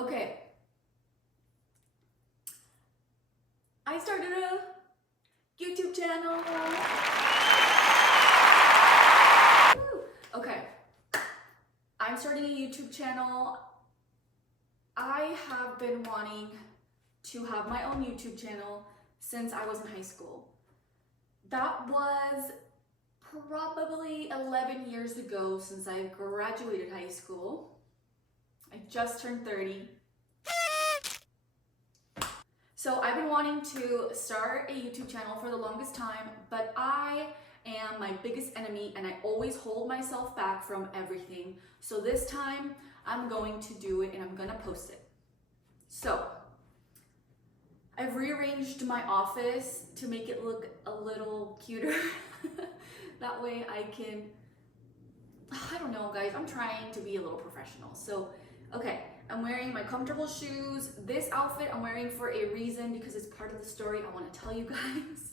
Okay, I started a YouTube channel. Woo. Okay, I'm starting a YouTube channel. I have been wanting to have my own YouTube channel since I was in high school. That was probably 11 years ago since I graduated high school. I just turned 30. So I've been wanting to start a YouTube channel for the longest time, but I am my biggest enemy and I always hold myself back from everything. So this time I'm going to do it and I'm gonna post it. So I've rearranged my office to make it look a little cuter. That way I can, I don't know guys, I'm trying to be a little professional. So, okay, I'm wearing my comfortable shoes. This outfit I'm wearing for a reason because it's part of the story I want to tell you guys.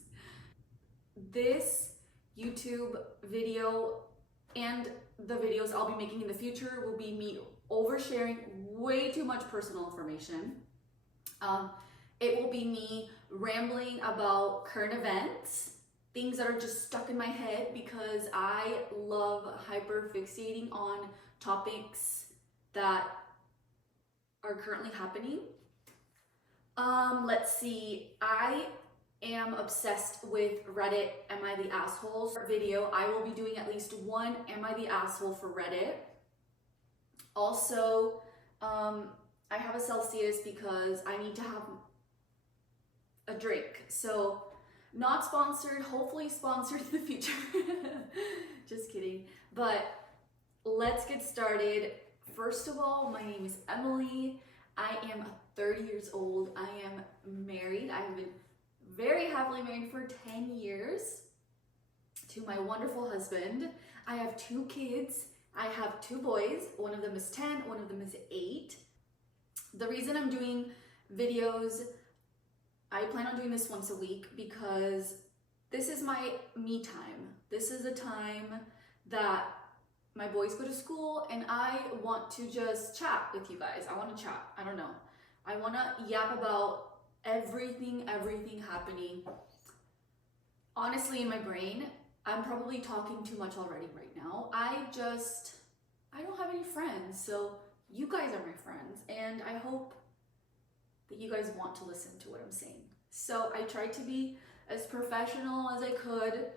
This YouTube video and the videos I'll be making in the future will be me oversharing way too much personal information. It will be me rambling about current events, things that are just stuck in my head because I love hyper fixating on topics that are currently happening. Let's see, I am obsessed with Reddit Am I the Asshole video. I will be doing at least one Am I the Asshole for Reddit. Also, I have a Celsius because I need to have a drink. So not sponsored, hopefully sponsored in the future. Just kidding. But let's get started. First of all, my name is Emily. I am 30 years old. I am married. I have been very happily married for 10 years to my wonderful husband. I have 2 kids. I have 2 boys. One of them is 10, one of them is 8. The reason I'm doing videos, I plan on doing this once a week because this is my me time. This is a time that my boys go to school and I want to just chat with you guys. I want to chat. I don't know. I want to yap about everything happening. Honestly, in my brain, I'm probably talking too much already right now. I don't have any friends. So you guys are my friends and I hope that you guys want to listen to what I'm saying. So I tried to be as professional as I could.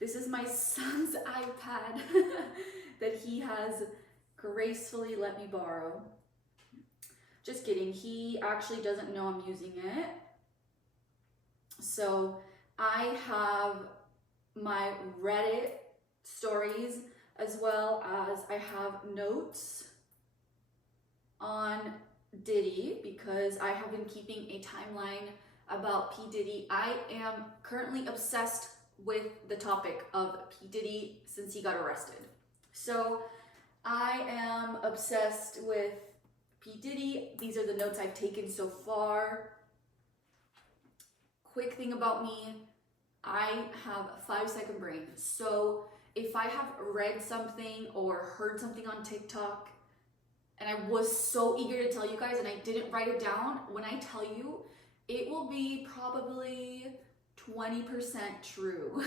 This is my son's iPad that he has gracefully let me borrow. Just kidding, he actually doesn't know I'm using it. So I have my Reddit stories as well as I have notes on Diddy because I have been keeping a timeline about P. Diddy. I am currently obsessed with the topic of P. Diddy since he got arrested. So I am obsessed with P. Diddy. These are the notes I've taken so far. Quick thing about me, I have a 5-second brain. So if I have read something or heard something on TikTok and I was so eager to tell you guys and I didn't write it down, when I tell you, it will be probably 20% true.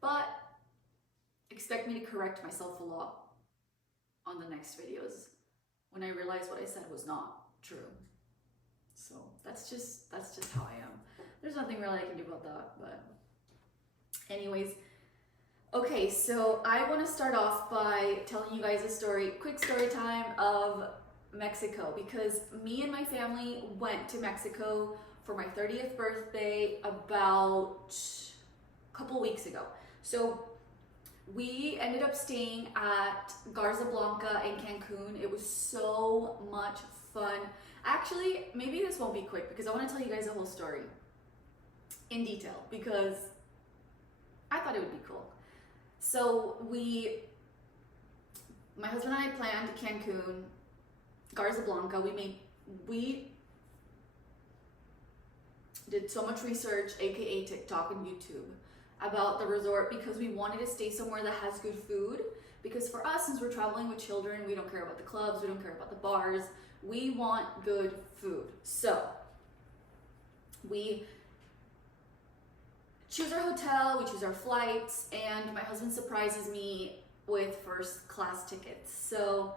But expect me to correct myself a lot on the next videos when I realize what I said was not true. So that's just how I am. There's nothing really I can do about that, but anyways. Okay, so I want to start off by telling you guys a story, quick story time of Mexico, because me and my family went to Mexico for my 30th birthday about a couple weeks ago. So we ended up staying at Garza Blanca in Cancun. It was so much fun. Actually, maybe this won't be quick because I want to tell you guys the whole story in detail because I thought it would be cool. So my husband and I planned Cancun, Garza Blanca. We did so much research, aka TikTok and YouTube, about the resort because we wanted to stay somewhere that has good food. Because for us, since we're traveling with children, we don't care about the clubs, we don't care about the bars. We want good food. So we choose our hotel, we choose our flights, and my husband surprises me with first class tickets. So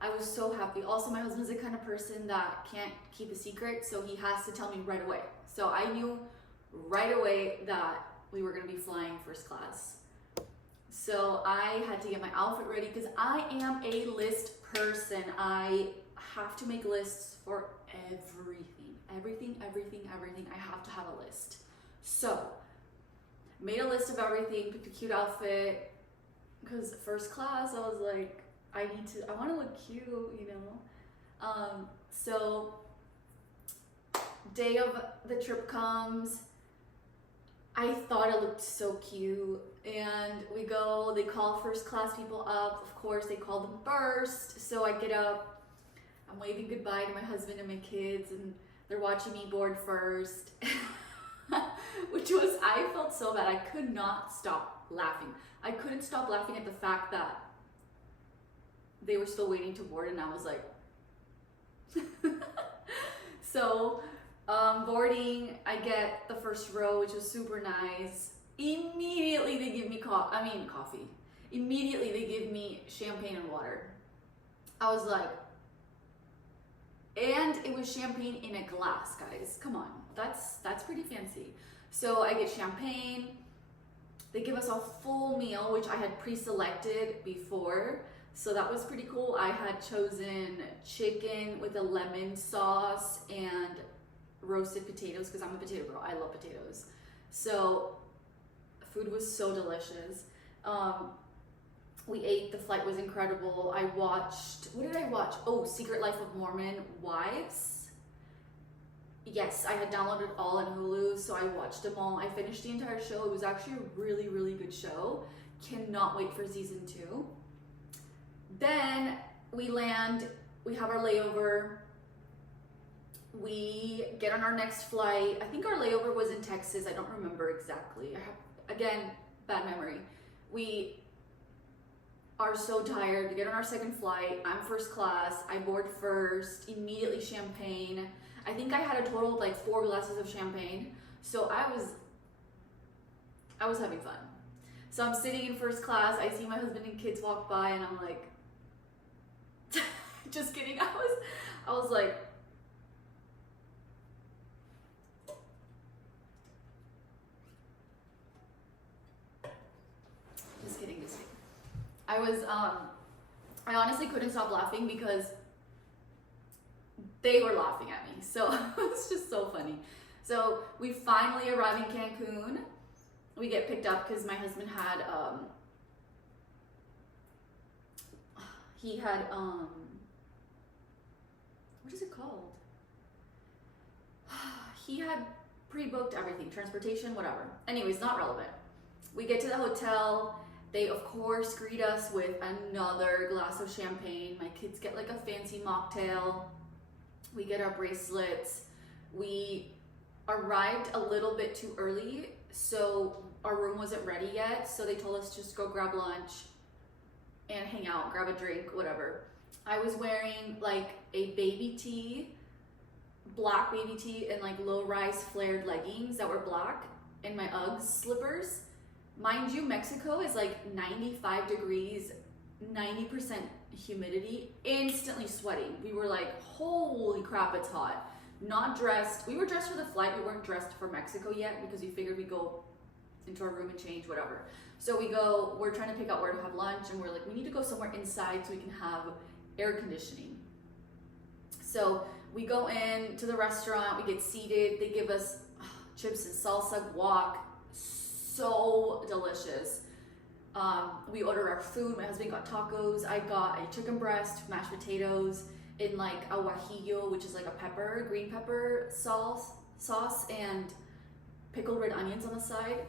I was so happy. Also, my husband's the kind of person that can't keep a secret, so he has to tell me right away. So I knew right away that we were gonna be flying first class. So I had to get my outfit ready because I am a list person. I have to make lists for everything. I have to have a list. So made a list of everything, picked a cute outfit, because first class, I was like, I want to look cute, you know? So day of the trip comes, I thought it looked so cute, and we go, they call first class people up, of course, they call them first, so I get up, I'm waving goodbye to my husband and my kids, and they're watching me board first, which was, I felt so bad, I could not stop laughing. I couldn't stop laughing at the fact that they were still waiting to board, and I was like, so boarding, I get the first row, which was super nice. Immediately they give me coffee. Immediately they give me champagne and water. I was like, and it was champagne in a glass, guys. Come on, that's pretty fancy. So I get champagne. They give us a full meal, which I had pre-selected before. So that was pretty cool. I had chosen chicken with a lemon sauce and roasted potatoes because I'm a potato girl. I love potatoes. So food was so delicious. We ate, the flight was incredible. I watched, what did I watch? Oh, Secret Life of Mormon Wives. Yes, I had downloaded all on Hulu, so I watched them all. I finished the entire show. It was actually a really, really good show. Cannot wait for season 2. Then we land, we have our layover. We get on our next flight. I think our layover was in Texas. I don't remember exactly. I have, again, bad memory. We are so tired. We get on our second flight. I'm first class. I board first. Immediately champagne. I think I had a total of like 4 glasses of champagne. So I was having fun. So I'm sitting in first class. I see my husband and kids walk by, and I'm like, just kidding. I was like, just kidding. I honestly couldn't stop laughing because they were laughing at me. So it's just so funny. So we finally arrive in Cancun. We get picked up because my husband had, what is it called? He had pre-booked everything, transportation, whatever. Anyways, not relevant. We get to the hotel. They, of course, greet us with another glass of champagne. My kids get like a fancy mocktail. We get our bracelets. We arrived a little bit too early, so our room wasn't ready yet. So they told us just go grab lunch and hang out, grab a drink, whatever. I was wearing like a baby tee, black baby tee, and like low-rise flared leggings that were black, and my Uggs slippers. Mind you, Mexico is like 95 degrees, 90% humidity, instantly sweating. We were like, holy crap, it's hot. Not dressed. We were dressed for the flight. We weren't dressed for Mexico yet because we figured we'd go into our room and change, whatever. So we're trying to pick out where to have lunch, and we're like, we need to go somewhere inside so we can have air conditioning. So we go in to the restaurant, we get seated, they give us chips and salsa guac, so delicious. We order our food. My husband got tacos. I got a chicken breast, mashed potatoes in like a guajillo, which is like a green pepper sauce, and pickled red onions on the side.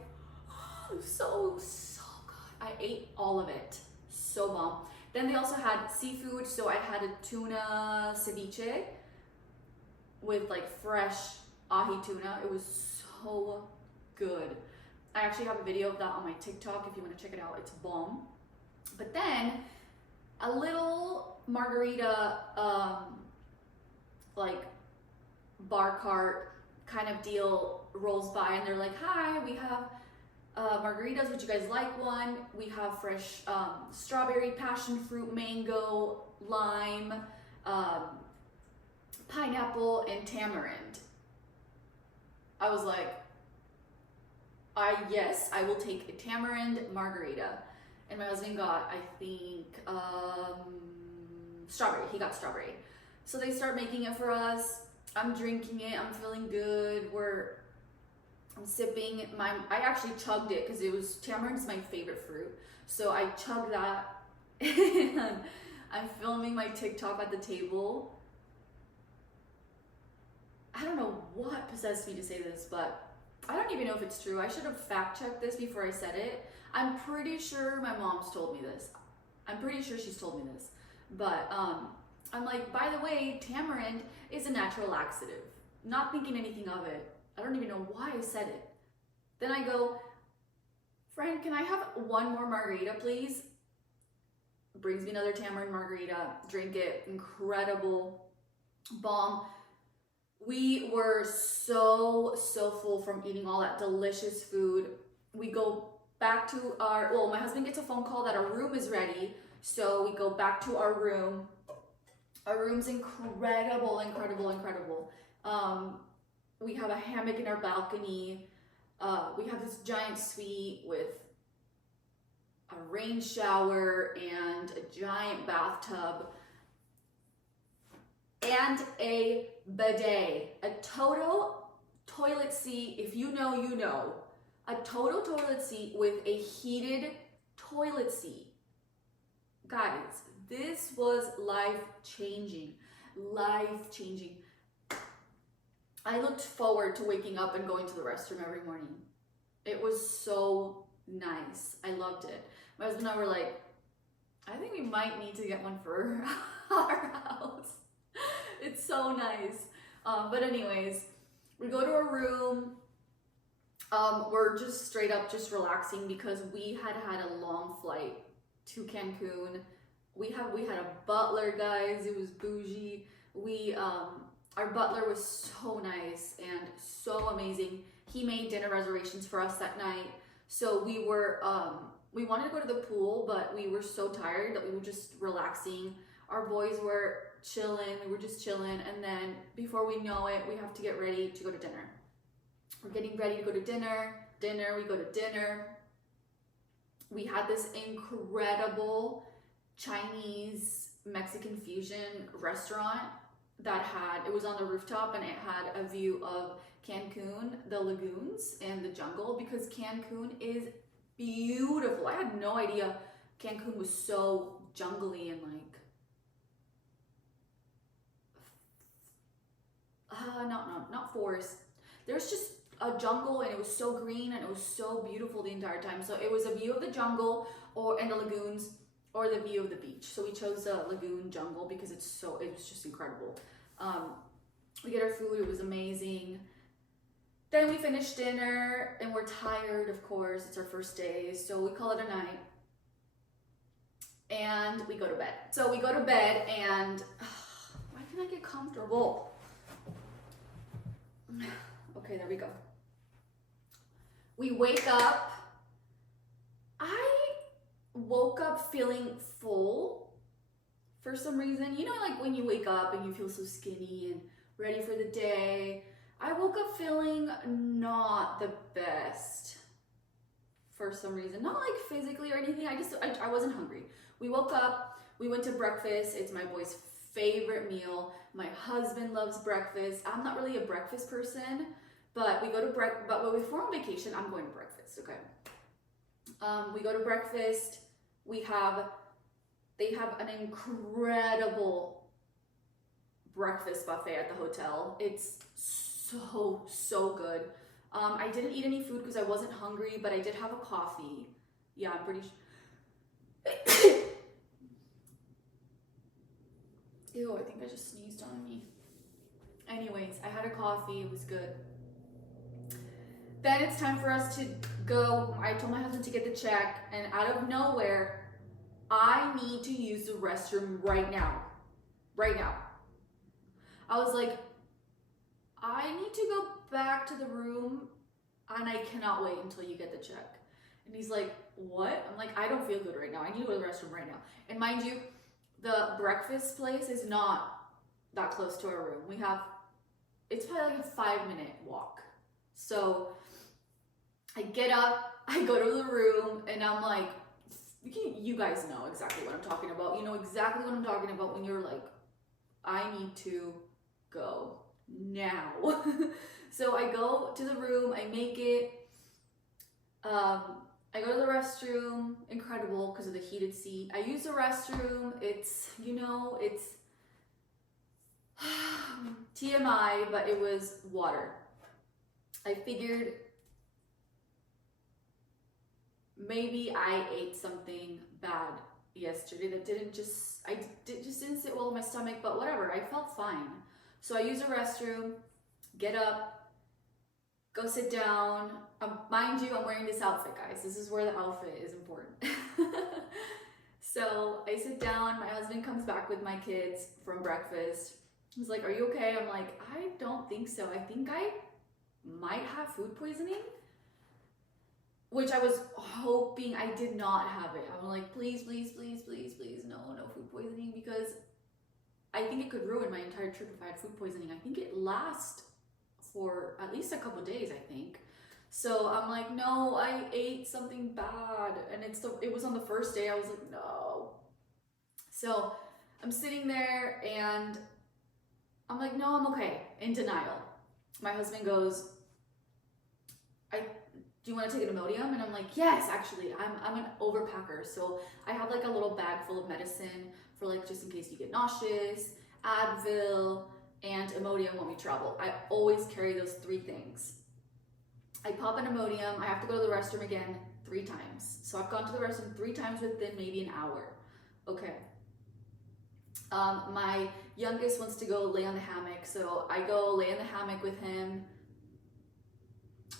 So good. I ate all of it. So bomb. Then they also had seafood. So I had a tuna ceviche with like fresh ahi tuna. It was so good. I actually have a video of that on my TikTok if you want to check it out. It's bomb. But then a little margarita like bar cart kind of deal rolls by, and they're like, hi, we have margaritas, would you guys like one? We have fresh strawberry, passion fruit, mango, lime, pineapple, and tamarind. I was like, yes, I will take a tamarind margarita. And my husband got, I think, strawberry. He got strawberry. So they start making it for us. I'm drinking it. I'm feeling good. I'm sipping. I actually chugged it because tamarind's my favorite fruit. So I chugged that. And I'm filming my TikTok at the table. I don't know what possessed me to say this, but I don't even know if it's true. I should have fact checked this before I said it. I'm pretty sure my mom's told me this. I'm pretty sure she's told me this. But I'm like, by the way, tamarind is a natural laxative. Not thinking anything of it. I don't even know why I said it. Then I go, friend, can I have one more margarita, please? Brings me another tamarind margarita. Drink it. Incredible. Bomb. We were so full from eating all that delicious food. We go back to my husband gets a phone call that our room is ready. So we go back to our room. Our room's incredible. We have a hammock in our balcony. We have this giant suite with a rain shower and a giant bathtub and a bidet, a total toilet seat. If you know, you know. A total toilet seat with a heated toilet seat. Guys, this was life-changing. Life-changing. I looked forward to waking up and going to the restroom every morning. It was so nice. I loved it. My husband and I were like, I think we might need to get one for our house. It's so nice. But anyways, we go to our room. We're just straight up just relaxing because we had a long flight to Cancun. We had a butler, guys. It was bougie. Our butler was so nice and so amazing. He made dinner reservations for us that night. So we wanted to go to the pool, but we were so tired that we were just relaxing. Our boys were chilling. We were just chilling. And then before we know it, we have to get ready to go to dinner. We're getting ready to go to dinner. We go to dinner. We had this incredible Chinese Mexican fusion restaurant it was on the rooftop, and it had a view of Cancun, the lagoons, and the jungle, because Cancun is beautiful. I had no idea Cancun was so jungly and not forest. There's just a jungle, and it was so green and it was so beautiful the entire time. So it was a view of the jungle and the lagoons, or the view of the beach. So we chose the lagoon jungle because it was just incredible. We get our food, it was amazing. Then we finished dinner and we're tired, of course, it's our first day, so we call it a night. And we go to bed. So we go to bed and why can't I get comfortable? Okay, there we go. We wake up. I woke up feeling full for some reason. You know, like when you wake up and you feel so skinny and ready for the day. I woke up feeling not the best for some reason. Not like physically or anything. I wasn't hungry. We woke up, we went to breakfast. It's my boy's favorite meal. My husband loves breakfast. I'm not really a breakfast person, but we go to but when we're on vacation, I'm going to breakfast, okay? We go to breakfast. They have an incredible breakfast buffet at the hotel. It's so good. I didn't eat any food because I wasn't hungry, but I did have a coffee. Yeah, I'm pretty sure. Ew, I think I just sneezed on me. Anyways, I had a coffee, it was good. Then it's time for us to go. I told my husband to get the check, and out of nowhere, I need to use the restroom right now. I was like, I need to go back to the room and I cannot wait until you get the check. And he's like, what? I'm like, I don't feel good right now. I need to go to the restroom right now. And mind you, the breakfast place is not that close to our room. It's probably like a 5-minute walk. So I get up, I go to the room, and I'm like, you guys know exactly what I'm talking about. You know exactly what I'm talking about when you're like, I need to go now. So I go to the room, I make it. I go to the restroom, incredible because of the heated seat. I use the restroom, it's TMI, but it was water. I figured maybe I ate something bad yesterday that just didn't sit well in my stomach, but whatever, I felt fine. So I use the restroom, get up, go sit down. Mind you, I'm wearing this outfit, guys. This is where the outfit is important. So I sit down, my husband comes back with my kids from breakfast. He's like, are you okay? I'm like, I don't think so. I think I might have food poisoning, which I was hoping I did not have it. I'm like, please, please, please, please, please, no food poisoning, because I think it could ruin my entire trip if I had food poisoning. I think it lasts for at least a couple days, I think. So I'm like, no, I ate something bad. And it was on the first day. I was like, no. So I'm sitting there and I'm like, no, I'm okay, in denial. My husband goes, do you want to take an Imodium? And I'm like, yes, actually, I'm an overpacker. So I have like a little bag full of medicine for like, just in case you get nauseous, Advil, and Imodium when we travel. I always carry those 3 things. I pop an Imodium, I have to go to the restroom again 3 times. So I've gone to the restroom 3 times within maybe an hour. Okay. My youngest wants to go lay on the hammock, so I go lay in the hammock with him,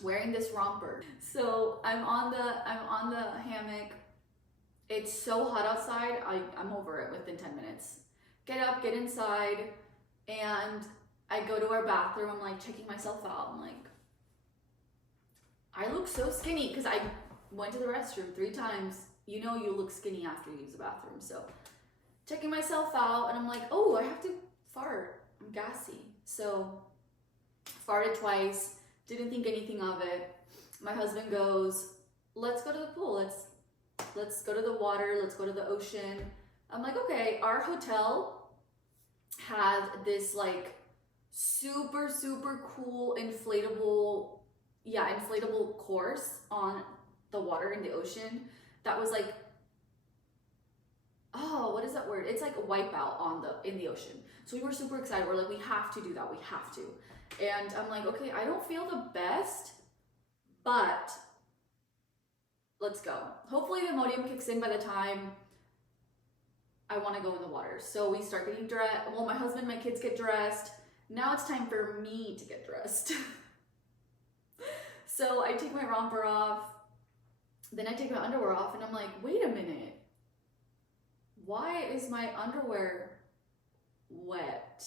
wearing this romper. So I'm on the hammock. It's so hot outside. I'm over it within 10 minutes. Get up, get inside, and I go to our bathroom. I'm like checking myself out. I'm like, I look so skinny because I went to the restroom 3 times. You know you look skinny after you use the bathroom. So checking myself out, and I'm like, oh, I have to fart. I'm gassy. So farted twice. Didn't think anything of it. My husband goes, let's go to the pool. Let's go to the water. Let's go to the ocean. I'm like, okay. Our hotel had this like super, super cool inflatable course on the water in the ocean. That was like, oh, what is that word? It's like a wipeout in the ocean. So we were super excited. We're like, we have to do that. We have to. And I'm like, okay, I don't feel the best, but let's go. Hopefully the Imodium kicks in by the time I want to go in the water. So we start getting dressed. Well, my husband, my kids get dressed. Now it's time for me to get dressed. So I take my romper off. Then I take my underwear off, and I'm like, wait a minute. Why is my underwear wet?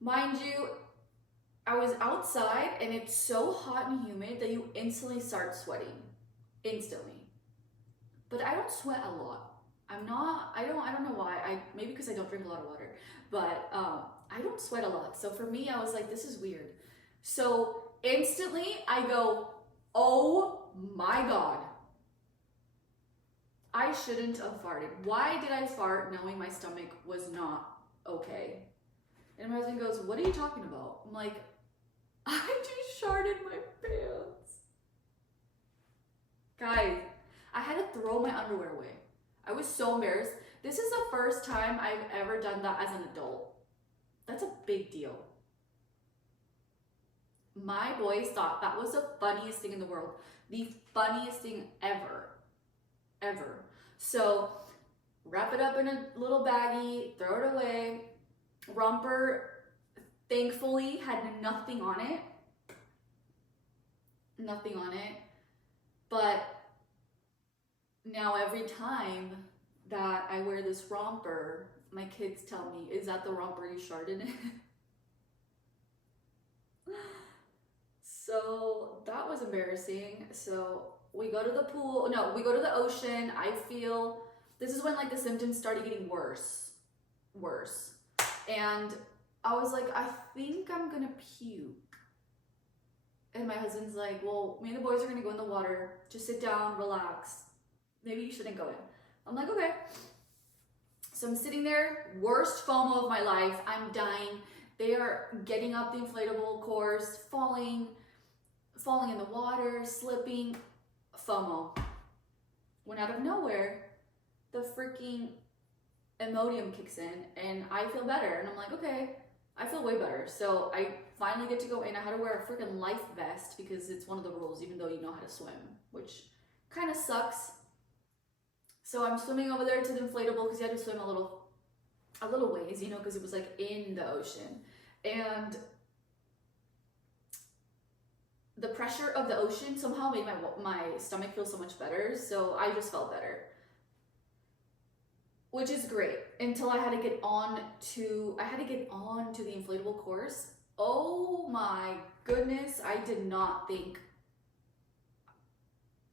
Mind you, I was outside and it's so hot and humid that you instantly start sweating. Instantly. But I don't sweat a lot. I don't know why. Maybe because I don't drink a lot of water, but I don't sweat a lot. So for me, I was like, this is weird. So instantly I go, oh my God. I shouldn't have farted. Why did I fart knowing my stomach was not okay? And my husband goes, what are you talking about? I'm like, I just sharted my pants. Guys, I had to throw my underwear away. I was so embarrassed. This is the first time I've ever done that as an adult. That's a big deal. My boys thought that was the funniest thing in the world. The funniest thing ever. Ever. So wrap it up in a little baggie, throw it away. Romper thankfully had nothing on it. Nothing on it. But now every time that I wear this romper, my kids tell me, is that the romper you sharted in? So that was embarrassing. So we go to the pool. No, we go to the ocean. I feel this is when like the symptoms started getting worse. And I was like, I think I'm gonna puke. And my husband's like, well, me and the boys are gonna go in the water. Just sit down, relax. Maybe you shouldn't go in. I'm like, okay. So I'm sitting there, worst FOMO of my life. I'm dying. They are getting up the inflatable course, falling in the water, slipping. FOMO. When out of nowhere, the freaking Imodium kicks in and I feel better. And I'm like, okay, I feel way better. So I finally get to go in. I had to wear a freaking life vest because it's one of the rules, even though you know how to swim, which kind of sucks. So I'm swimming over there to the inflatable because you had to swim a little ways, you know, because it was like in the ocean. And the pressure of the ocean somehow made my stomach feel so much better. So I just felt better, which is great, until I had to get on to the inflatable course. Oh my goodness, I did not think.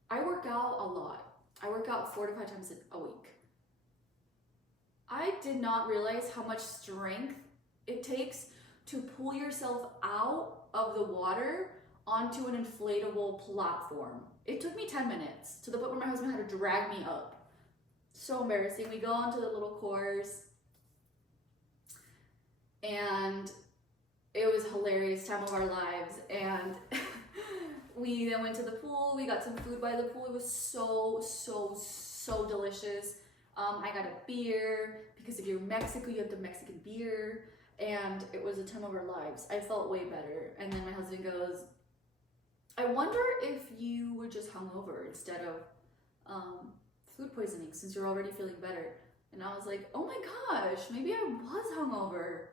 I work out a lot. I work out 4 to 5 times a week. I did not realize how much strength it takes to pull yourself out of the water onto an inflatable platform. It took me 10 minutes, to the point where my husband had to drag me up. So embarrassing. We go onto the little course and it was a hilarious time of our lives. And we then went to the pool. We got some food by the pool. It was so delicious. I got a beer because if you're in Mexico, you have the Mexican beer. And it was a time of our lives. I felt way better. And then my husband goes, I wonder if you were just hungover instead of food poisoning, since you're already feeling better. And I was like, oh my gosh, maybe I was hungover,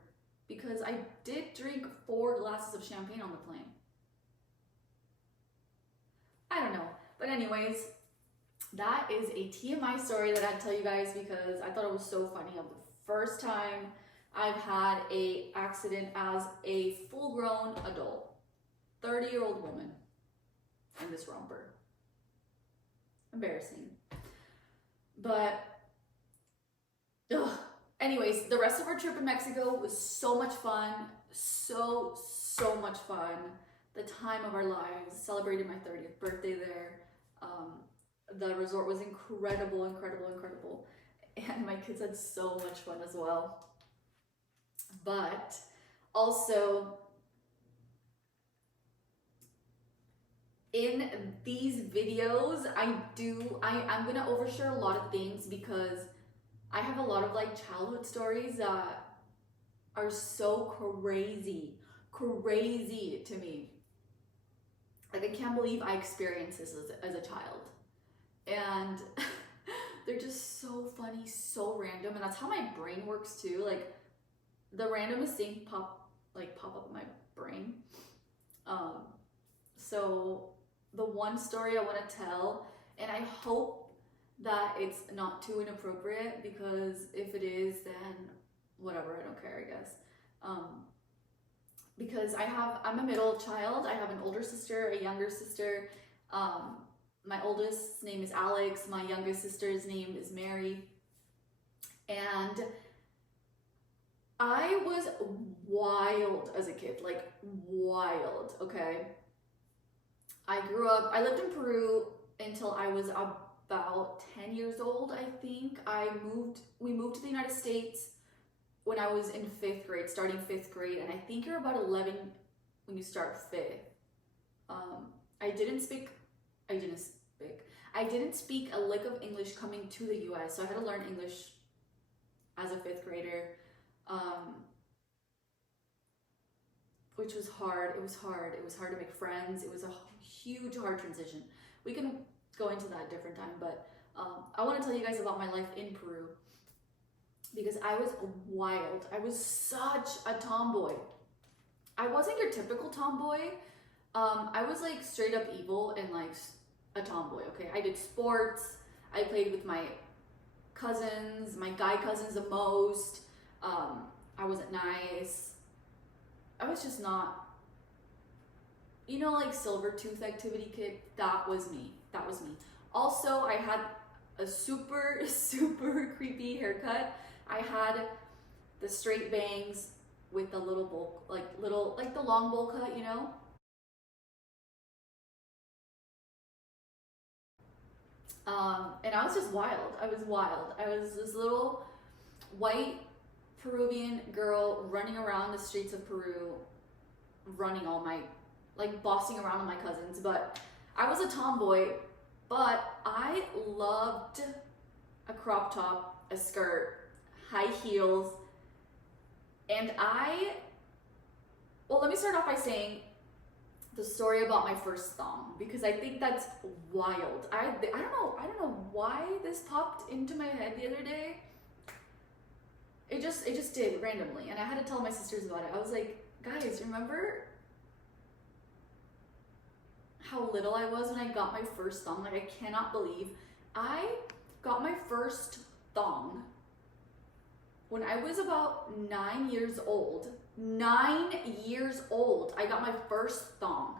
because I did drink 4 glasses of champagne on the plane. I don't know. But anyways, that is a TMI story that I had to tell you guys because I thought it was so funny. Of the first time I've had a accident as a full-grown adult, 30-year-old woman in this romper. Embarrassing. But anyways, the rest of our trip in Mexico was so much fun. So much fun. The time of our lives. Celebrated my 30th birthday there. The resort was incredible. And my kids had so much fun as well. But also, in these videos, I'm gonna overshare a lot of things because I have a lot of like childhood stories that are so crazy to me. Like, I can't believe I experienced this as a child. And they're just so funny, so random. And that's how my brain works too. Like, the randomest thing pop up in my brain. So the one story I want to tell, and I hope that it's not too inappropriate, because if it is, then whatever, I don't care, I guess. Because I'm a middle child. I have an older sister, a younger sister. My oldest's name is Alex. My youngest sister's name is Mary. And I was wild as a kid, like wild, okay? I lived in Peru until I was about 10 years old, I think. We moved to the United States when I was in 5th grade, starting 5th grade, and I think you're about 11 when you start 5th. I didn't speak a lick of English coming to the US, so I had to learn English as a 5th grader, which was hard. It was hard to make friends. It was a huge, hard transition. We can go into that a different time, but I want to tell you guys about my life in Peru, because I was wild. I was such a tomboy. I wasn't your typical tomboy. I was like straight up evil and like a tomboy, okay? I did sports. I played with my cousins, my guy cousins the most. I wasn't nice. I was just not, you know, like silver tooth activity kid. That was me. That was me. Also, I had a super, super creepy haircut. I had the straight bangs with the little bowl, like the long bowl cut, you know? And I was just wild. I was wild. I was this little white Peruvian girl running around the streets of Peru, running all my, like bossing around on my cousins. But I was a tomboy, but I loved a crop top, a skirt, high heels, and well, let me start off by saying the story about my first thong, because I think that's wild. I don't know why this popped into my head the other day. It just did randomly, and I had to tell my sisters about it. I was like, guys, remember how little I was when I got my first thong? Like, I cannot believe I got my first thong when I was about 9 years old. 9 years old, I got my first thong.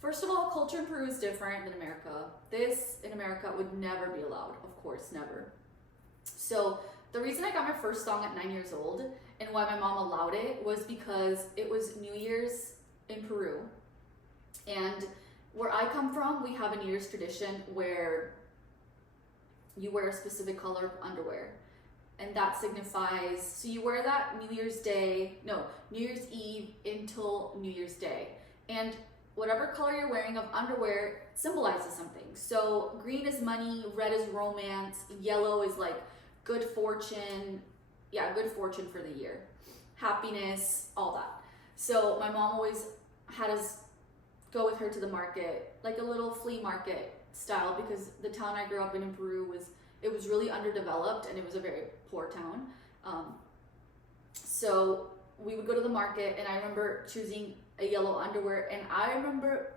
First of all, culture in Peru is different than America. This in America would never be allowed, of course, never. So the reason I got my first thong at 9 years old and why my mom allowed it was because it was New Year's in Peru. And where I come from, we have a New Year's tradition where you wear a specific color of underwear. And that signifies, so you wear that New Year's Eve until New Year's Day. And whatever color you're wearing of underwear symbolizes something. So green is money, red is romance, yellow is like good fortune. Yeah, good fortune for the year. Happiness, all that. So my mom always had us go with her to the market, like a little flea market style, because the town I grew up in Peru was really underdeveloped and it was a very poor town. So we would go to the market, and I remember choosing a yellow underwear, and I remember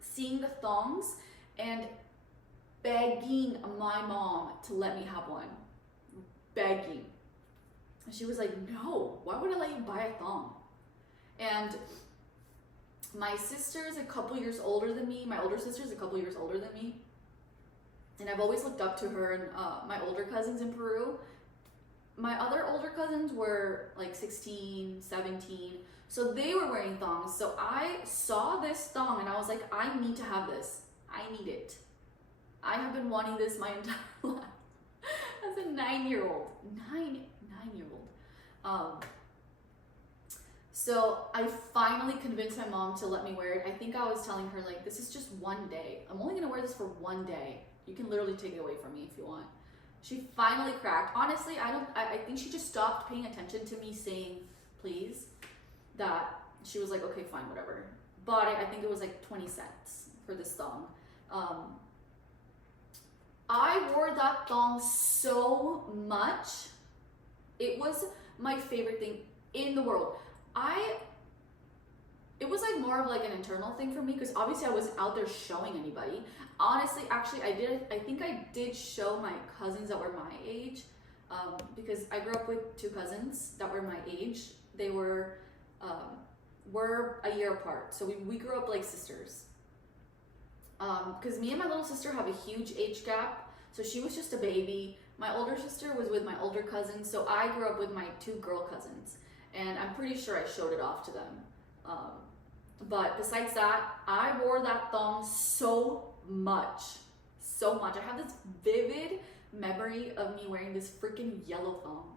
seeing the thongs and begging my mom to let me have one. Begging. And she was like, no, why would I let you buy a thong? And my sister's a couple years older than me. My older sister's a couple years older than me. And I've always looked up to her and my older cousins in Peru. My other older cousins were like 16, 17. So they were wearing thongs. So I saw this thong and I was like, I need to have this. I need it. I have been wanting this my entire life. As a 9-year-old. Nine-year-old. So I finally convinced my mom to let me wear it. I think I was telling her, like, this is just one day. I'm only gonna wear this for one day. You can literally take it away from me if you want. She finally cracked. Honestly, I think she just stopped paying attention to me saying please. That she was like, okay, fine, whatever. But I think it was like 20 cents for this thong. I wore that thong so much. It was my favorite thing in the world. It was like more of like an internal thing for me, because obviously I wasn't out there showing anybody. Honestly, actually, I think I did show my cousins that were my age, because I grew up with 2 cousins that were my age. They were a year apart, so we grew up like sisters. Because me and my little sister have a huge age gap, so she was just a baby. My older sister was with my older cousins, so I grew up with my 2 girl cousins, and I'm pretty sure I showed it off to them. But besides that, I wore that thong so much. I have this vivid memory of me wearing this freaking yellow thong.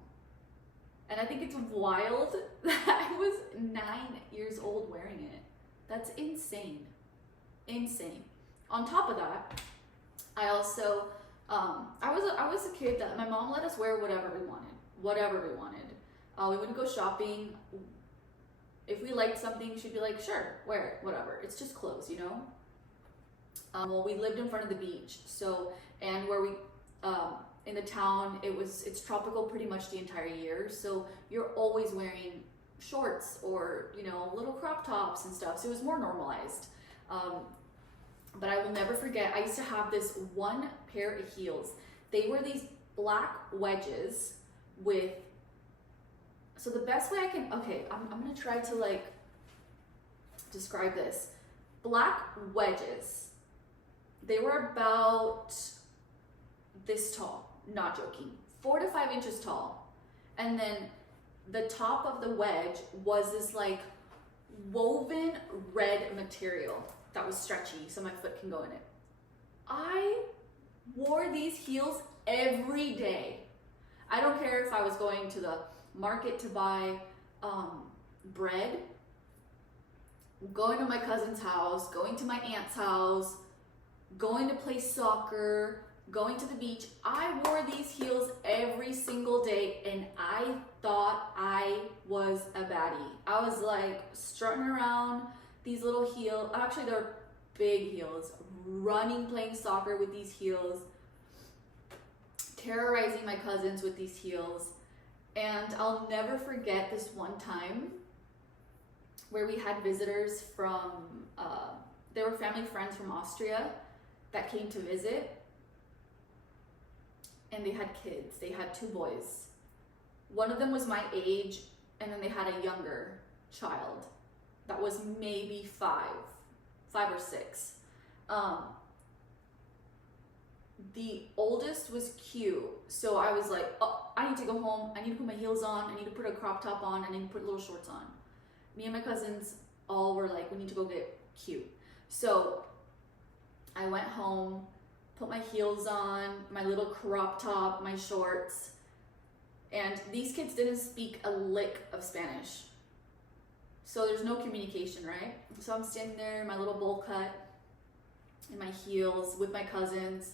And I think it's wild that I was 9 years old wearing it. That's insane. Insane. On top of that, I also, I was a kid that my mom let us wear whatever we wanted. We wouldn't go shopping. If we liked something, she'd be like, sure, wear it, whatever. It's just clothes, you know? Well, we lived in front of the beach, so, and where we, in the town, it's tropical pretty much the entire year, so you're always wearing shorts or, you know, little crop tops and stuff, so it was more normalized. But I will never forget, I used to have this one pair of heels. They were these black wedges with, so the best way I can, okay, I'm gonna try to like describe this. Black wedges. They were about this tall, not joking, 4 to 5 inches tall. And then the top of the wedge was this like woven red material that was stretchy so my foot can go in it. I wore these heels every day. I don't care if I was going to the market to buy bread, going to my cousin's house, going to my aunt's house, going to play soccer, going to the beach. I wore these heels every single day and I thought I was a baddie. I was like strutting around these little heels. Actually, they're big heels, running, playing soccer with these heels, terrorizing my cousins with these heels. And I'll never forget this one time where we had visitors from, they were family friends from Austria that came to visit. And they had kids. They had 2 boys. One of them was my age, and then they had a younger child that was maybe 5 or 6. The oldest was cute, so I was like, oh, I need to go home. I need to put my heels on. I need to put a crop top on. I need to put little shorts on. Me and my cousins all were like, we need to go get cute. So I went home, put my heels on, my little crop top, my shorts, and these kids didn't speak a lick of Spanish. So there's no communication, right? So I'm standing there in my little bowl cut, in my heels with my cousins,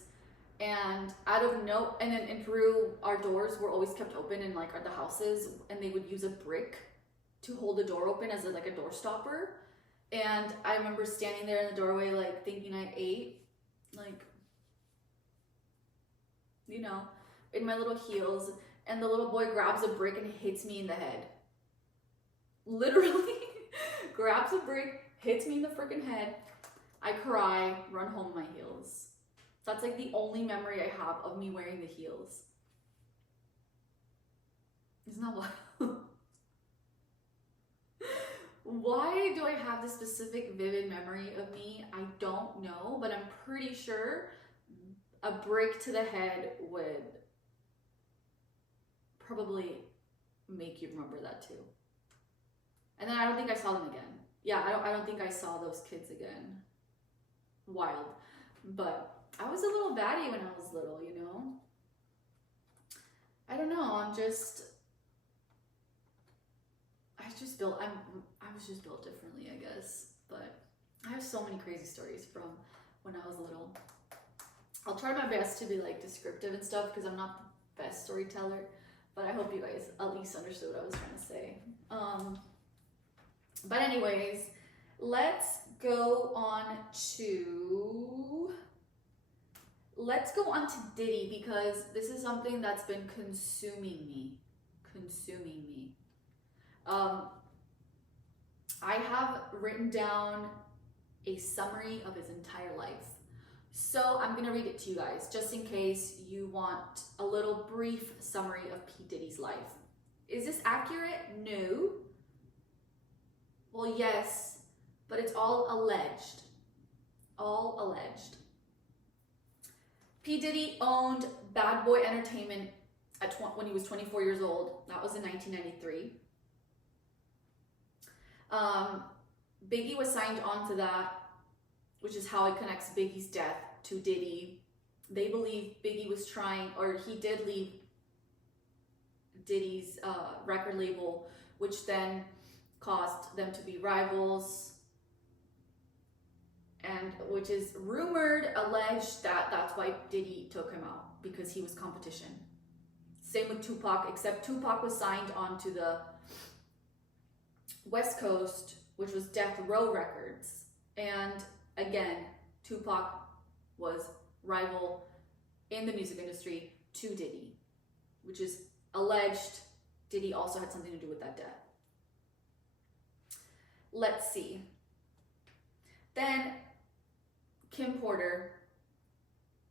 and and then in Peru, our doors were always kept open in like the houses, and they would use a brick to hold the door open as like a door stopper. And I remember standing there in the doorway, like thinking I ate, like, you know, in my little heels, and the little boy grabs a brick and hits me in the head. Literally grabs a brick, hits me in the freaking head. I cry, run home in my heels. That's like the only memory I have of me wearing the heels. Isn't that wild? Why do I have this specific vivid memory of me? I don't know, but I'm pretty sure a brick to the head would probably make you remember that too. And then I don't think I saw them again. Yeah, I don't think I saw those kids again. Wild. But I was a little baddie when I was little, you know? I don't know, I was just built differently, I guess. But I have so many crazy stories from when I was little. I'll try my best to be like descriptive and stuff because I'm not the best storyteller, but I hope you guys at least understood what I was trying to say. But anyways, let's go on to Diddy, because this is something that's been consuming me. I have written down a summary of his entire life. So I'm gonna read it to you guys, just in case you want a little brief summary of P. Diddy's life. Is this accurate? No. Well, yes, but it's all alleged. All alleged. P. Diddy owned Bad Boy Entertainment when he was 24 years old. That was in 1993. Biggie was signed on to that, which is how it connects Biggie's death to Diddy. They believe Biggie was he did leave Diddy's record label, which then caused them to be rivals, and which is rumored, alleged, that that's why Diddy took him out, because he was competition. Same with Tupac, except Tupac was signed onto the West Coast, which was Death Row Records. And again, Tupac was rival in the music industry to Diddy, which is alleged Diddy also had something to do with that death. Let's see. Then Kim Porter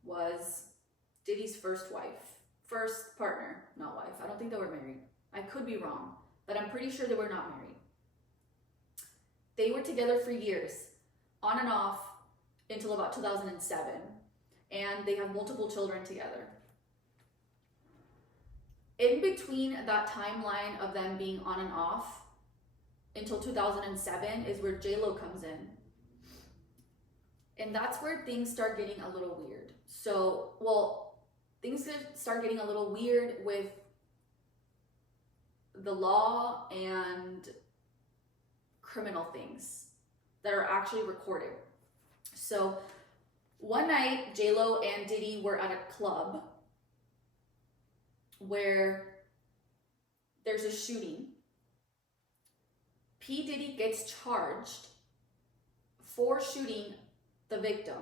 was Diddy's first partner, not wife. I don't think they were married. I could be wrong, but I'm pretty sure they were not married. They were together for years, on and off, until about 2007, and they have multiple children together. In between that timeline of them being on and off until 2007 is where J-Lo comes in. And that's where things start getting a little weird. So, well, things start getting a little weird with the law and criminal things that are actually recorded. So, one night, J-Lo and Diddy were at a club where there's a shooting. P. Diddy gets charged for shooting the victim,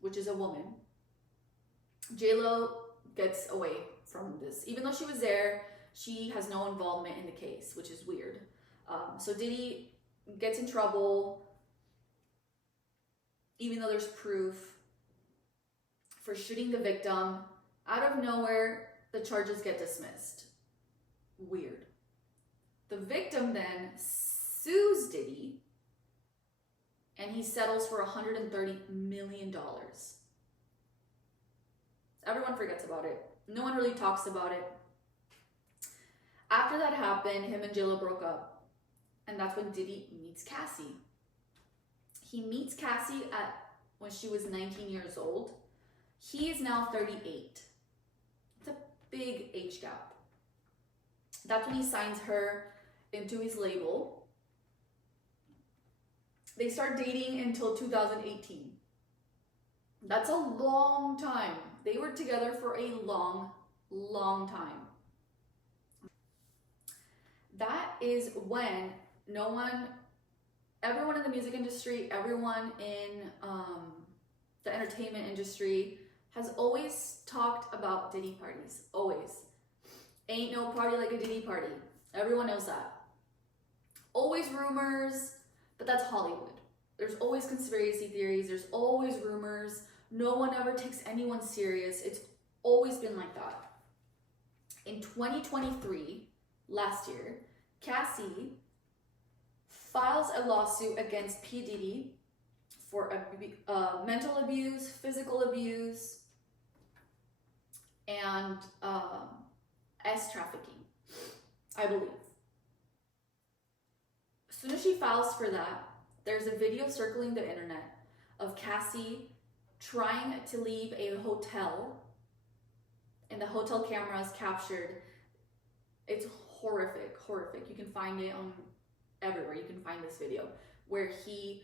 which is a woman. J-Lo gets away from this. Even though she was there, she has no involvement in the case, which is weird. So Diddy gets in trouble, even though there's proof, for shooting the victim. Out of nowhere, the charges get dismissed. Weird. The victim then sues Diddy, and he settles for $130 million. Everyone forgets about it. No one really talks about it. After that happened, him and J-Lo broke up, and that's when Diddy meets Cassie. He meets Cassie when she was 19 years old. He is now 38. It's a big age gap. That's when he signs her into his label. They start dating until 2018. That's a long time. They were together for a long, long time. That is when everyone in the music industry, everyone in the entertainment industry has always talked about Diddy parties. Always. Ain't no party like a Diddy party. Everyone knows that. Always rumors, but that's Hollywood. There's always conspiracy theories. There's always rumors. No one ever takes anyone serious. It's always been like that. In 2023, last year, Cassie files a lawsuit against P. Diddy for mental abuse, physical abuse, and S trafficking, I believe. As soon as she files for that, there's a video circling the internet of Cassie trying to leave a hotel, and the hotel cameras captured. It's horrific. You can find it on everywhere. You can find this video where he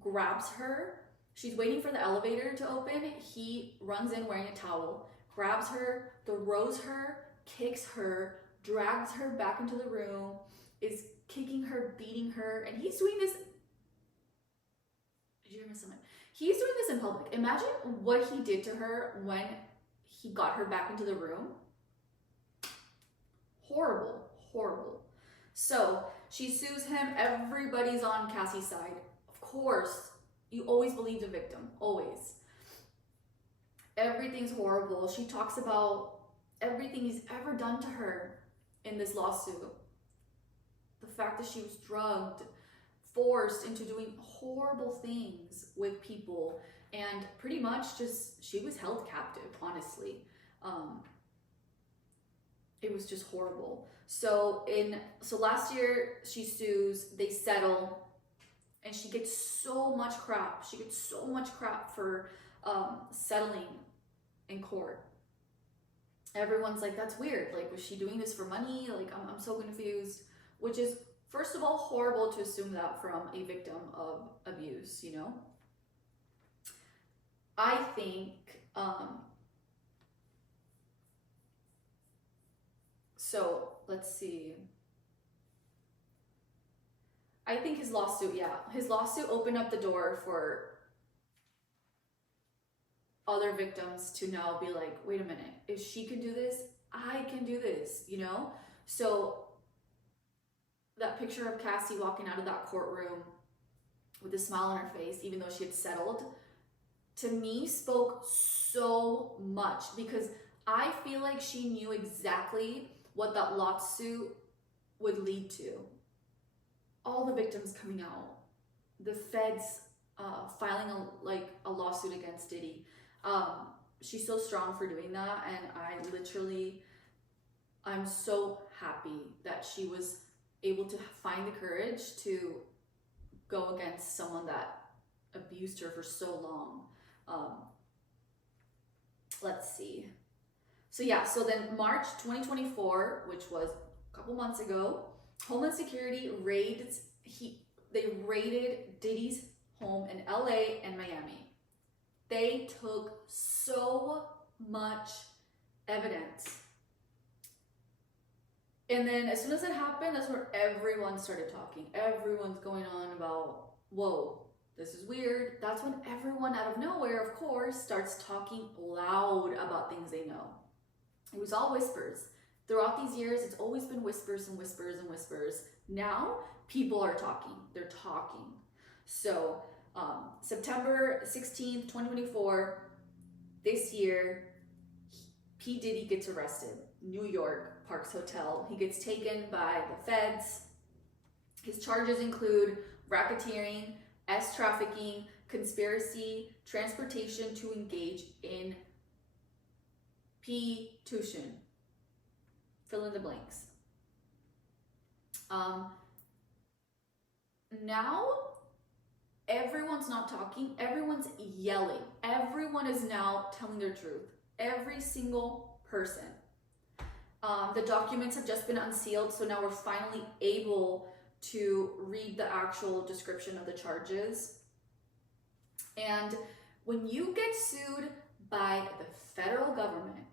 grabs her. She's waiting for the elevator to open. He runs in wearing a towel, grabs her, throws her, kicks her, drags her back into the room, is kicking her, beating her, and he's doing this. Did you hear me? He's doing this in public. Imagine what he did to her when he got her back into the room. Horrible. So she sues him. Everybody's on Cassie's side. Of course, you always believe the victim. Always. Everything's horrible. She talks about everything he's ever done to her in this lawsuit. The fact that she was drugged, forced into doing horrible things with people, and pretty much just she was held captive, honestly. It was just horrible. So last year she sues, they settle, and she gets so much crap. She gets so much crap for settling in court. Everyone's like, that's weird. Like, was she doing this for money? Like, I'm so confused. Which is, first of all, horrible to assume that from a victim of abuse, you know? I think, so let's see. I think his lawsuit opened up the door for other victims to now be like, wait a minute, if she can do this, I can do this, you know? So that picture of Cassie walking out of that courtroom with a smile on her face, even though she had settled, to me spoke so much, because I feel like she knew exactly what that lawsuit would lead to. All the victims coming out, the feds filing a lawsuit against Diddy. She's so strong for doing that, and I'm so happy that she was able to find the courage to go against someone that abused her for so long. Let's see. So yeah, so then March 2024, which was a couple months ago, Homeland Security raided Diddy's home in LA and Miami. They took so much evidence. And then as soon as it happened, that's where everyone started talking. Everyone's going on about, whoa, this is weird. That's when everyone out of nowhere, of course, starts talking loud about things they know. It was all whispers. Throughout these years, it's always been whispers and whispers and whispers. Now, people are talking. They're talking. So, September 16th, 2024, this year, P. Diddy gets arrested. New York, Parks Hotel. He gets taken by the feds. His charges include racketeering, trafficking, conspiracy, transportation to engage in P-tuition. Fill in the blanks. Now, everyone's not talking. Everyone's yelling. Everyone is now telling their truth. Every single person. The documents have just been unsealed, so now we're finally able to read the actual description of the charges. And when you get sued by the federal government,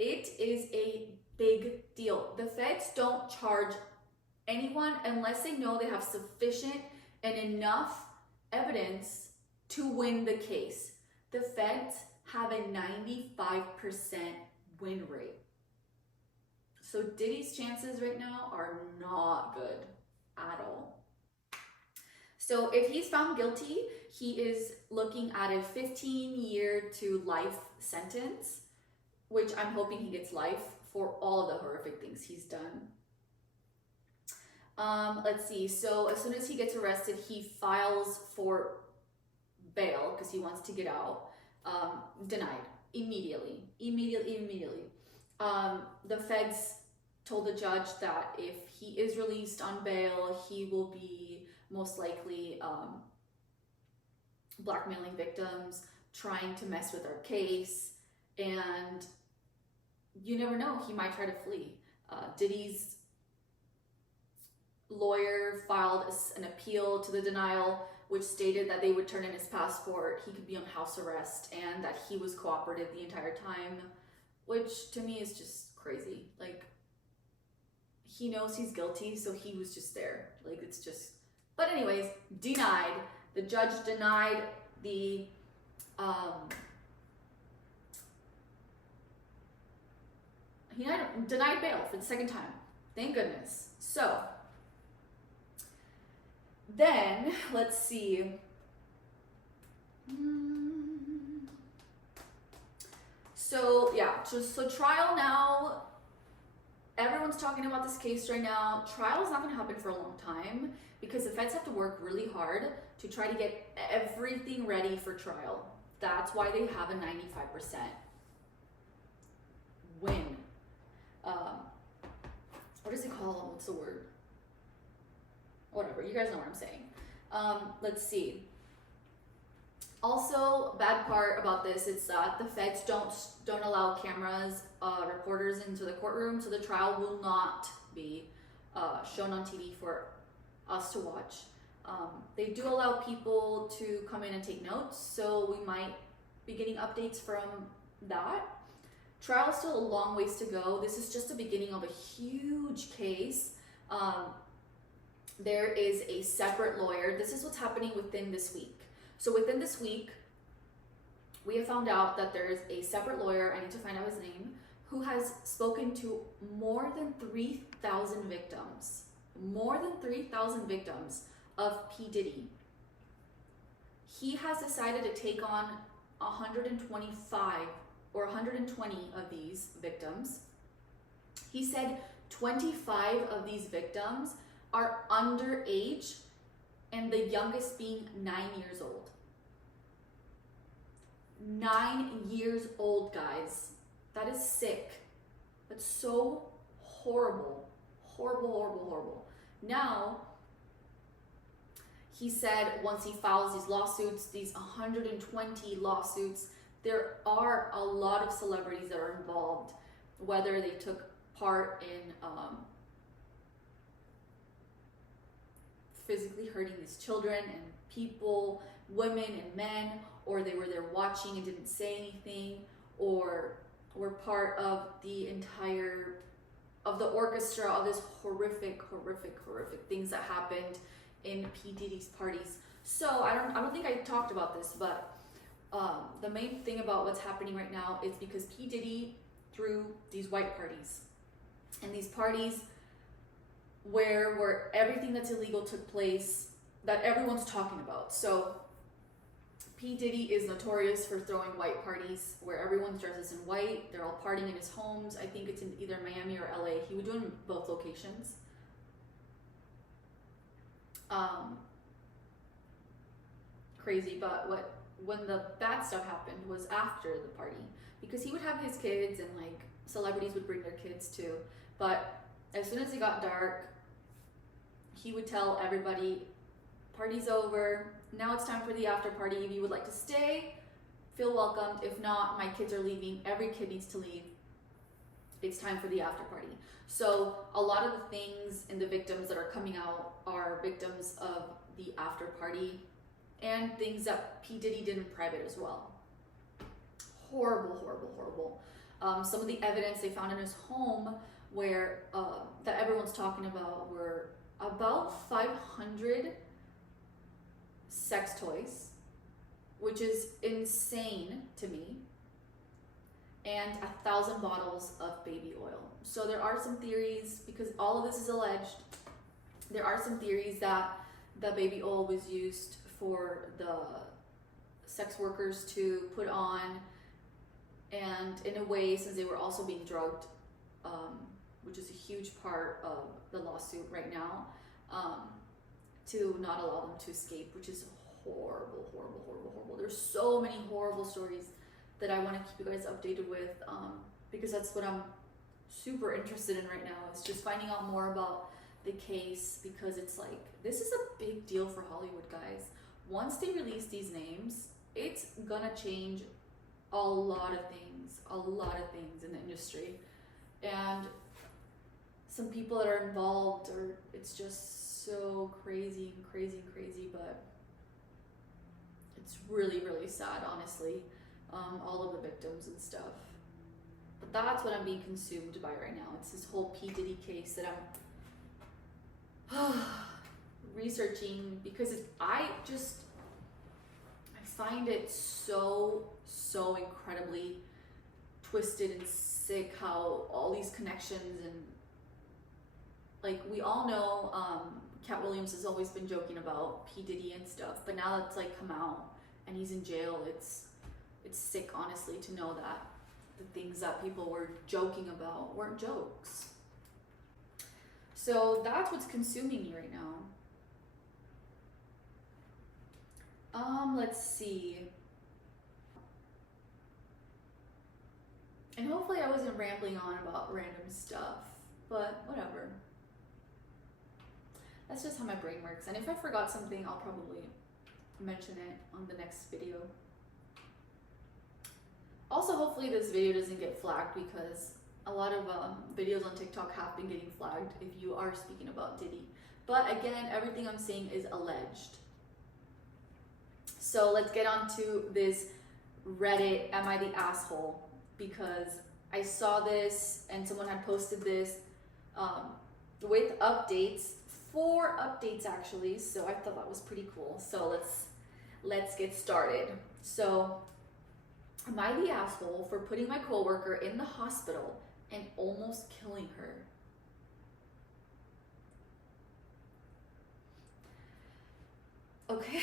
it is a big deal. The feds don't charge anyone unless they know they have sufficient and enough evidence to win the case. The feds have a 95% win rate. So Diddy's chances right now are not good at all. So if he's found guilty, he is looking at a 15-year to life sentence, which I'm hoping he gets life for all of the horrific things he's done. Let's see. So as soon as he gets arrested, he files for bail because he wants to get out. Denied immediately. The feds told the judge that if he is released on bail, he will be most likely blackmailing victims, trying to mess with our case, and you never know, he might try to flee. Diddy's lawyer filed an appeal to the denial, which stated that they would turn in his passport, he could be on house arrest, and that he was cooperative the entire time, which to me is just crazy. Like, he knows he's guilty, so he was just there. Like, it's just... But anyways, denied. The judge denied the... he denied bail for the second time. Thank goodness. So... Then, let's see. So, yeah, so trial now, everyone's talking about this case right now. Trial's not gonna happen for a long time because the feds have to work really hard to try to get everything ready for trial. That's why they have a 95% win. What does it call? What's the word? Whatever, you guys know what I'm saying. Let's see. Also, bad part about this is that the feds don't allow cameras, reporters into the courtroom, so the trial will not be shown on TV for us to watch. They do allow people to come in and take notes, so we might be getting updates from that. Trial is still a long ways to go. This is just the beginning of a huge case. There is a separate lawyer. This is what's happening within this week. So within this week, we have found out that there is a separate lawyer, I need to find out his name, who has spoken to more than 3,000 victims. More than 3,000 victims of P. Diddy. He has decided to take on 125 or 120 of these victims. He said 25 of these victims are underage, and the youngest being 9 years old. 9 years old, guys. That is sick. That's so horrible. Horrible, horrible, horrible. Now, he said once he files these lawsuits, these 120 lawsuits, there are a lot of celebrities that are involved, whether they took part in physically hurting these children and people, women and men, or they were there watching and didn't say anything, or were part of the entire of the orchestra of this horrific things that happened in P. Diddy's parties. So I don't think I talked about this, but the main thing about what's happening right now is because P. Diddy threw these white parties, and these parties where everything that's illegal took place, that everyone's talking about. So P. Diddy is notorious for throwing white parties where everyone dresses in white. They're all partying in his homes. I think it's in either Miami or LA. He would do it in both locations. Crazy, but when the bad stuff happened was after the party, because he would have his kids and like celebrities would bring their kids too. But as soon as it got dark, he would tell everybody, party's over, now it's time for the after party. If you would like to stay, feel welcomed. If not, my kids are leaving. Every kid needs to leave. It's time for the after party. So a lot of the things and the victims that are coming out are victims of the after party and things that P. Diddy did in private as well. Horrible, horrible, horrible. Some of the evidence they found in his home where that everyone's talking about were about 500 sex toys, which is insane to me, and 1,000 bottles of baby oil. So there are some theories, because all of this is alleged, there are some theories that the baby oil was used for the sex workers to put on, and in a way, since they were also being drugged, which is a huge part of the lawsuit right now, to not allow them to escape, which is horrible, horrible, horrible, horrible. There's so many horrible stories that I want to keep you guys updated with, because that's what I'm super interested in right now, is just finding out more about the case, because it's like, this is a big deal for Hollywood, guys. Once they release these names, it's gonna change a lot of things in the industry. And some people that are involved, or it's just so crazy, but it's really, really sad, honestly, all of the victims and stuff. But that's what I'm being consumed by right now. It's this whole P. Diddy case that I'm researching, because I find it so incredibly twisted and sick how all these connections, and like we all know Cat Williams has always been joking about P. Diddy and stuff, but now that's like come out and he's in jail, it's sick, honestly, to know that the things that people were joking about weren't jokes. So that's what's consuming me right now. Let's see. And hopefully I wasn't rambling on about random stuff, but whatever. That's just how my brain works. And if I forgot something, I'll probably mention it on the next video. Also, hopefully this video doesn't get flagged, because a lot of videos on TikTok have been getting flagged if you are speaking about Diddy. But again, everything I'm saying is alleged. So let's get on to this Reddit, am I the asshole? Because I saw this and someone had posted this with updates, 4 updates actually, so I thought that was pretty cool. So let's get started. So, am I the asshole for putting my coworker in the hospital and almost killing her? Okay.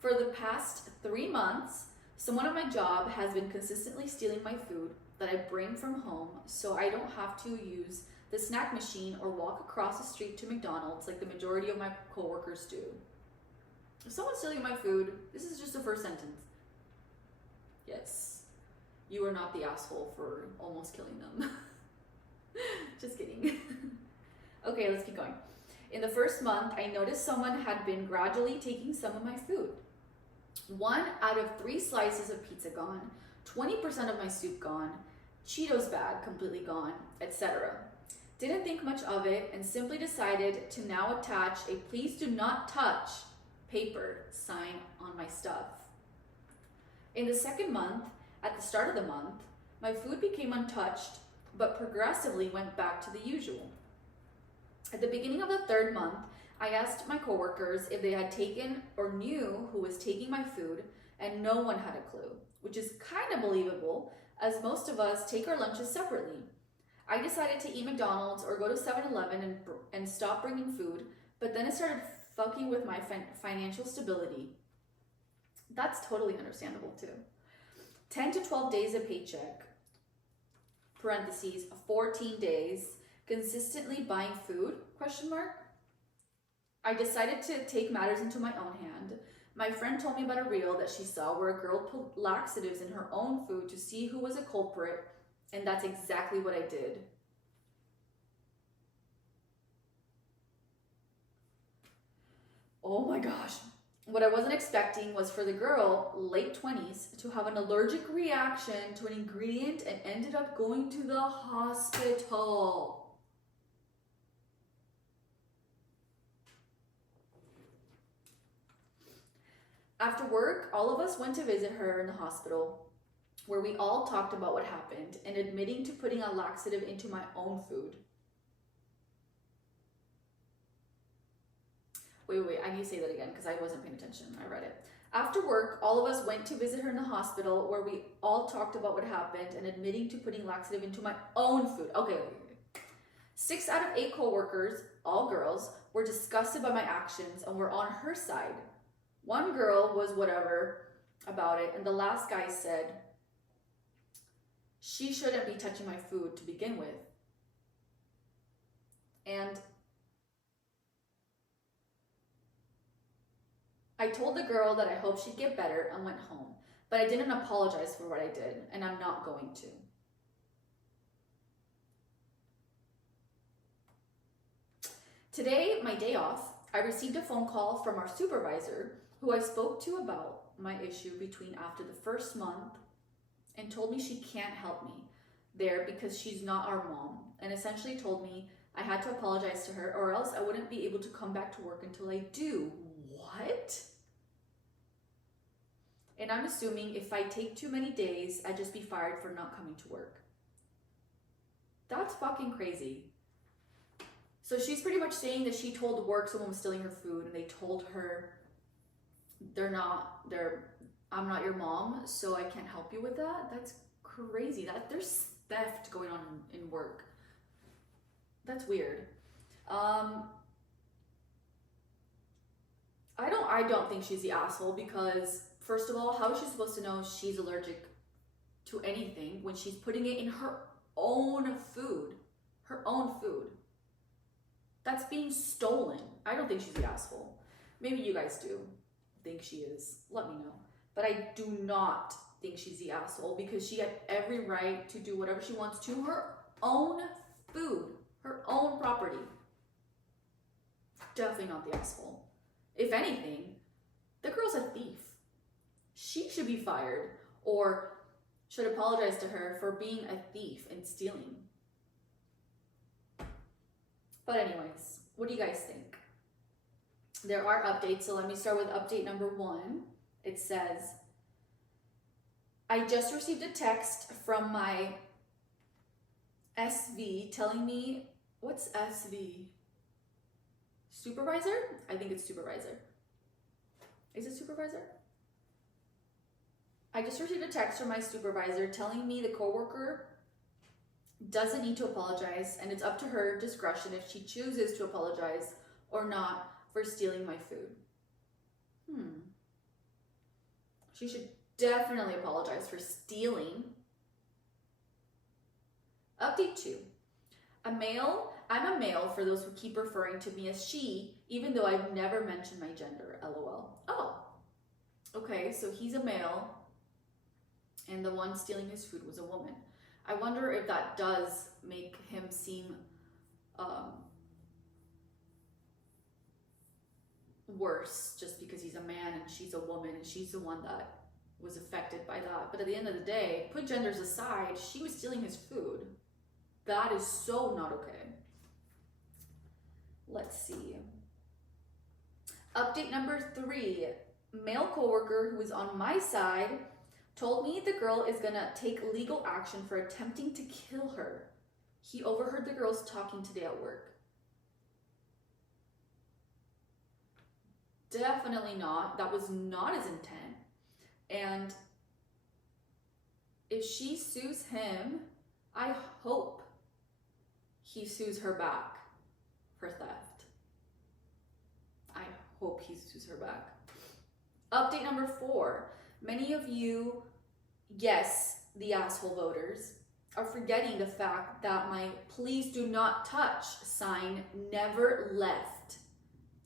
For the past 3 months, Someone at my job has been consistently stealing my food that I bring from home so I don't have to use the snack machine or walk across the street to McDonald's like the majority of my coworkers do. If someone's stealing my food, this is just the first sentence. Yes, you are not the asshole for almost killing them. Just kidding. Okay, let's keep going. In the first month, I noticed someone had been gradually taking some of my food. 1 out of 3 slices of pizza gone, 20% of my soup gone, Cheetos bag completely gone, etc. Didn't think much of it and simply decided to now attach a please do not touch paper sign on my stuff. In the second month, at the start of the month, my food became untouched but progressively went back to the usual. At the beginning of the third month, I asked my coworkers if they had taken or knew who was taking my food, and no one had a clue, which is kind of believable as most of us take our lunches separately. I decided to eat McDonald's or go to 7-Eleven and stop bringing food, but then it started fucking with my financial stability. That's totally understandable too. 10 to 12 days a paycheck, parentheses, 14 days, consistently buying food, question mark. I decided to take matters into my own hand. My friend told me about a reel that she saw where a girl put laxatives in her own food to see who was a culprit, and that's exactly what I did. Oh my gosh. What I wasn't expecting was for the girl, late 20s, to have an allergic reaction to an ingredient and ended up going to the hospital. After work, all of us went to visit her in the hospital, where we all talked about what happened and admitting to putting a laxative into my own food. Wait, I need to say that again because I wasn't paying attention. I read it. After work, all of us went to visit her in the hospital, where we all talked about what happened and admitting to putting laxative into my own food. Okay. 6 out of 8 coworkers, all girls, were disgusted by my actions and were on her side. One girl was whatever about it, and the last guy said she shouldn't be touching my food to begin with. And I told the girl that I hoped she'd get better and went home, but I didn't apologize for what I did, and I'm not going to. Today, my day off, I received a phone call from our supervisor, who I spoke to about my issue between after the first month, and told me she can't help me there because she's not our mom, and essentially told me I had to apologize to her or else I wouldn't be able to come back to work until I do. What? And I'm assuming if I take too many days, I'd just be fired for not coming to work. That's fucking crazy. So she's pretty much saying that she told work someone was stealing her food, and they told her I'm not your mom, so I can't help you with that. That's crazy. There's theft going on in work. That's weird. I don't think she's the asshole because, first of all, how is she supposed to know she's allergic to anything when she's putting it in her own food? Her own food. That's being stolen. I don't think she's the asshole. Maybe you guys do think she is. Let me know. But I do not think she's the asshole because she had every right to do whatever she wants to her own food, her own property. Definitely not the asshole. If anything, the girl's a thief. She should be fired or should apologize to her for being a thief and stealing. But anyways, what do you guys think? There are updates, so let me start with update number 1. It says, I just received a text from my SV telling me, what's SV? Supervisor? I think it's supervisor. Is it supervisor? I just received a text from my supervisor telling me the coworker doesn't need to apologize, and it's up to her discretion if she chooses to apologize or not for stealing my food. She should definitely apologize for stealing. Update 2. I'm a male for those who keep referring to me as she, even though I've never mentioned my gender, lol. Oh, okay, so he's a male, and the one stealing his food was a woman. I wonder if that does make him seem worse, just because he's a man and she's a woman and she's the one that was affected by that. But at the end of the day, put genders aside, she was stealing his food. That is so not okay. Let's see. Update number 3. Male coworker who is on my side told me the girl is gonna take legal action for attempting to kill her. He overheard the girls talking today at work. Definitely not. That was not his intent. And if she sues him, I hope he sues her back for theft. I hope he sues her back. Update number 4. Many of you, yes, the asshole voters, are forgetting the fact that my please do not touch sign never left.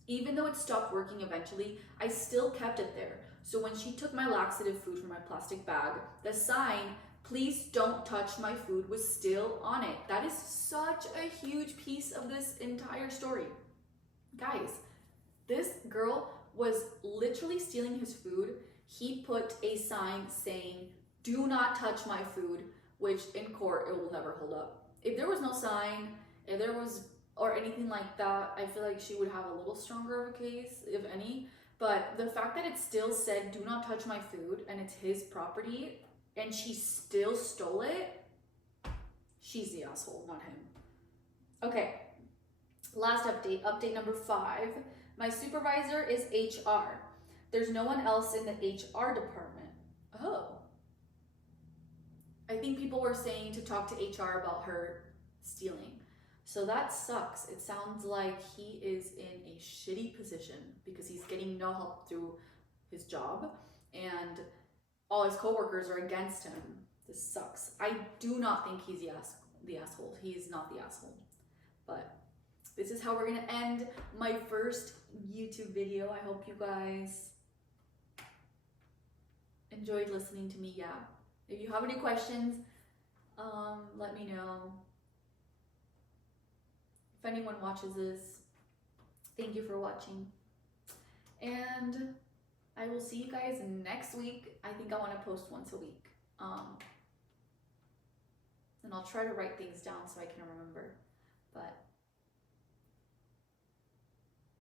Even though it stopped working eventually, I still kept it there. So when she took my laxative food from my plastic bag, the sign, please don't touch my food, was still on it. That is such a huge piece of this entire story. Guys, this girl was literally stealing his food. He put a sign saying, do not touch my food, which in court, it will never hold up. If there was no sign, if there was, or anything like that, I feel like she would have a little stronger of a case, if any. But the fact that it still said, do not touch my food, and it's his property, and she still stole it, she's the asshole, not him. Okay, last update, update number 5. My supervisor is HR. There's no one else in the HR department. Oh. I think people were saying to talk to HR about her stealing. So that sucks. It sounds like he is in a shitty position because he's getting no help through his job and all his coworkers are against him. This sucks. I do not think he's the asshole. He's not the asshole. But this is how we're gonna end my first YouTube video. I hope you guys enjoyed listening to me yap. If you have any questions, let me know. If anyone watches this, thank you for watching. And I will see you guys next week. I think I want to post once a week. And I'll try to write things down so I can remember. But